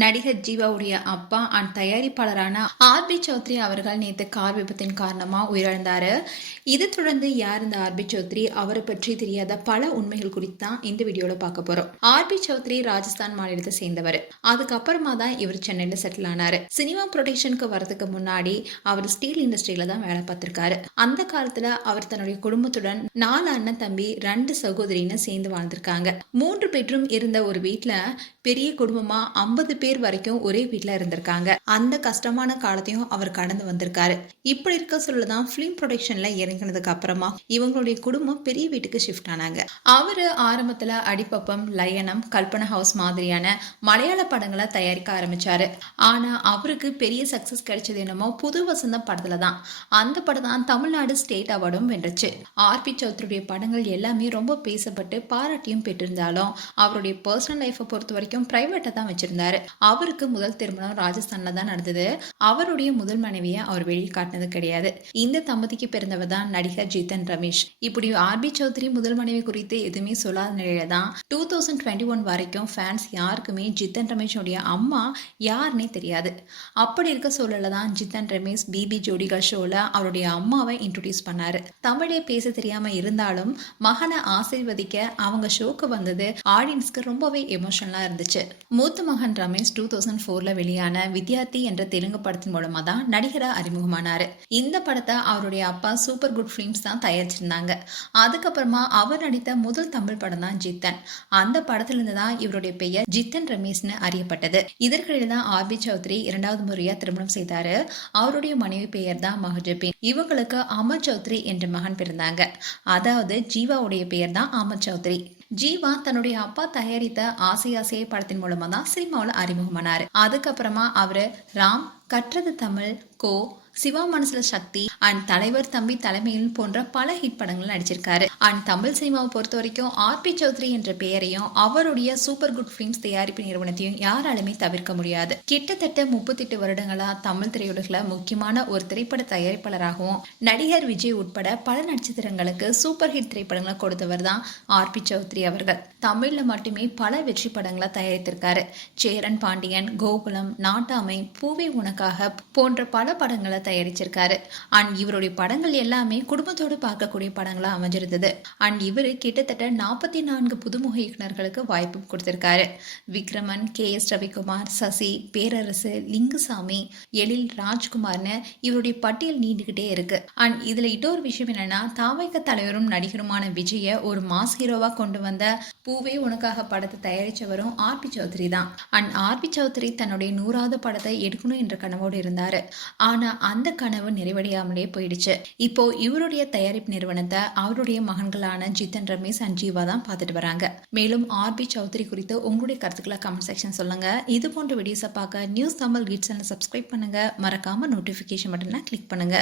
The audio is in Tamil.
நடிகர் ஜீவாவுடைய அப்பா அண்ட் தயாரிப்பாளரான ஆர்பி சௌத்ரி அவர்கள் நேற்று கார் விபத்தின் காரணமா உயிரிழந்தாரு. இது தொடர்ந்து யார் இந்த ஆர்பி சௌத்ரி, அவரை பற்றி தெரியாத பல உண்மைகள் குறித்து தான் இந்த வீடியோல பார்க்க போறோம். ஆர்பி சௌத்ரி ராஜஸ்தான் மாநிலத்தை சேர்ந்தவர். அதுக்கப்புறமா தான் இவர் சென்னையில செட்டில் ஆனாரு. சினிமா ப்ரொடக்ஷனுக்கு வரதுக்கு முன்னாடி அவர் ஸ்டீல் இண்டஸ்ட்ரியில தான் வேலை பார்த்திருக்காரு. அந்த காலத்துல அவர் தன்னுடைய குடும்பத்துடன் 4 அண்ணன் தம்பி 2 சகோதரின்னு சேர்ந்து வாழ்ந்திருக்காங்க. 3 பெட்ரூம் இருந்த ஒரு வீட்டுல பெரிய குடும்பமா 50 பேர் வரைக்கும் ஒரே வீட்டுல இருந்திருக்காங்க. அந்த கஷ்டமான காலத்தையும் அவர் கடந்து வந்திருக்காரு. இப்படி இருக்க சொல்லதான் பிலிம் ப்ரொடக்ஷன்ல இறங்கினதுக்கு அப்புறமா இவங்களுடைய குடும்பம் பெரிய வீட்டுக்கு ஷிஃப்ட் ஆனாங்க. அவரு ஆரம்பத்துல அடிப்பப்பம், லயனம், கல்பனா ஹவுஸ் மாதிரியான மலையாள படங்களை தயாரிக்க ஆரம்பிச்சாரு. ஆனா அவருக்கு பெரிய சக்சஸ் கிடைச்சது என்னமோ புது வசந்தம் படத்துல தான். அந்த படம் தான் தமிழ்நாடு ஸ்டேட் அவார்டும் வென்றுச்சு. ஆர்பி சௌத்ரியுடைய படங்கள் எல்லாமே ரொம்ப பேசப்பட்டு பாராட்டியும் பெற்றிருந்தாலும் அவருடைய பர்சனல் லைஃபை பொறுத்த வரைக்கும் பிரைவேட்டா தான் வச்சிருந்தாரு. அவருக்கு முதல் திருமணம் ராஜஸ்தான்ல தான் நடந்தது. அவருடைய முதல் மனைவியை அவர் வெளியில் காட்டினது கிடையாது. இந்த தம்பதிக்கு பிறந்தவர் தான் நடிகர் ஜித்தன் ரமேஷ். இப்படி ஆர்பி சௌத்ரி முதல் மனைவி குறித்து எதுவுமே சொல்லாத நிலையில தான் 2021 வரைக்கும் ஃபேன்ஸ் யாருக்குமே ஜித்தன் ரமேஷோடைய அம்மா யாருன்னே தெரியாது. அப்படி இருக்க சூழல தான் ஜித்தன் ரமேஷ் பிபி ஜோடிகள் ஷோல அவருடைய அம்மாவை இன்ட்ரோடியூஸ் பண்ணாரு. தமிழே பேச தெரியாம இருந்தாலும் மகனை ஆசீர்வதிக்க அவங்க ஷோக்கு வந்தது ஆடியன்ஸ்க்கு ரொம்பவே எமோஷனலா இருந்துச்சு. மூத்த மகன் ரமேஷ் 2004ல வெளியான வித்யார்த்தி என்ற தெலுங்கு படத்தின் மூலமா தான் நடிகரா அறிமுகமானாரு. இந்த படத்தை அவருடைய அப்பா சூப்பர் குட் ஃபிலிம்ஸ் தான் தயாரிச்சிருந்தாங்க. அதுக்கப்புறமா அவர் நடித்த முதல் தமிழ் படம் தான் ஜித்தன். அந்த படத்திலிருந்து தான் இவருடைய பெயர் ஜித்தன் ரமேஷ்னு அறியப்பட்டது. இதற்கிடையில தான் ஆர்பி சௌத்ரி 2வது முறையா திருமணம் செய்தாரு. அவருடைய மனைவி பெயர் தான் மஹஜபின். இவங்களுக்கு அமர் சௌத்ரி என்ற மகன் பிறந்தாங்க. அதாவது ஜீவாவுடைய பெயர் தான் அமர் சௌத்ரி. ஜீவா தன்னுடைய அப்பா தயாரித்த ஆசை ஆசையை படத்தின் மூலமா தான் சினிமாவில் அறிமுகமானாரு. அதுக்கப்புறமா அவரு ராம், கற்றது தமிழ், கோ, சிவா மனசுல சக்தி அண்ட் தலைவர் தம்பி தலைமையில் போன்ற பல ஹிட் படங்கள் நடிச்சிருக்காரு. அண்ட் தமிழ் சினிமாவை பொறுத்த வரைக்கும் ஆர்பி சௌத்ரி என்ற பெயரையும் அவருடைய சூப்பர் குட் பிலிம்ஸ் தயாரிப்பு நிறுவனத்தையும் யாராலுமே தவிர்க்க முடியாது. கிட்டத்தட்ட 38 வருடங்களா தமிழ் திரையுலகில் முக்கியமான ஒரு திரைப்பட தயாரிப்பாளராகவும் நடிகர் விஜய் உட்பட பல நட்சத்திரங்களுக்கு சூப்பர் ஹிட் திரைப்படங்களை கொடுத்தவர் தான் ஆர்பி சௌத்ரி அவர்கள். தமிழ்ல மட்டுமே பல வெற்றி படங்களை தயாரித்திருக்காரு. சேரன் பாண்டியன், கோகுலம், நாட்டாமை, பூவே உனக்காக போன்ற பல படங்களை தயாரிச்சிருக்காரு. அண்ட் இவருடைய படங்கள் எல்லாமே குடும்பத்தோடு பார்க்கக்கூடிய படங்களா அமைஞ்சிருந்தது. அண்ட் இவரு கிட்டத்தட்ட 44 புதுமுக இயக்குநர்களுக்கு வாய்ப்பு கொடுத்திருக்காரு. விக்ரமன், KS ரவிக்குமார், சசி, பேரரசு, லிங்குசாமி, எழில், ராஜ்குமார்னு இவருடைய பட்டியல் நீண்டுகிட்டே இருக்கு. அண்ட் இதுல இன்னொரு விஷயம் என்னன்னா, தாவைக்க தலைவரும் நடிகருமான விஜய ஒரு மாஸ் ஹீரோவா கொண்டு வந்த பூவே உனக்காக படத்தை தயாரிச்சவரும் ஆர்பி சௌத்ரி தான். அண்ட் ஆர்பி சௌத்ரி தன்னுடைய 100வது படத்தை எடுக்கணும் என்ற கனவோடு இருந்தாரு. ஆனா அந்த கனவு நிறைவடையாமலே போயிடுச்சு. இப்போ இவருடைய தயாரிப்பு நிறுவனத்தை அவருடைய மகன்களான ஜித்தன் ரமேஷ் அண்ட் ஜீவா தான் பார்த்துட்டு வராங்க. மேலும் ஆர்பி சௌத்ரி குறித்து உங்களுடைய கருத்துக்களை கமெண்ட் செக்ஷன் சொல்லுங்க. இது போன்ற வீடியோஸை பார்க்க நியூஸ் தமிழ் கிட்ஸ் சேனலை சப்ஸ்கிரைப் பண்ணுங்க. மறக்காம நோட்டிபிகேஷன் பட்டனை கிளிக் பண்ணுங்க.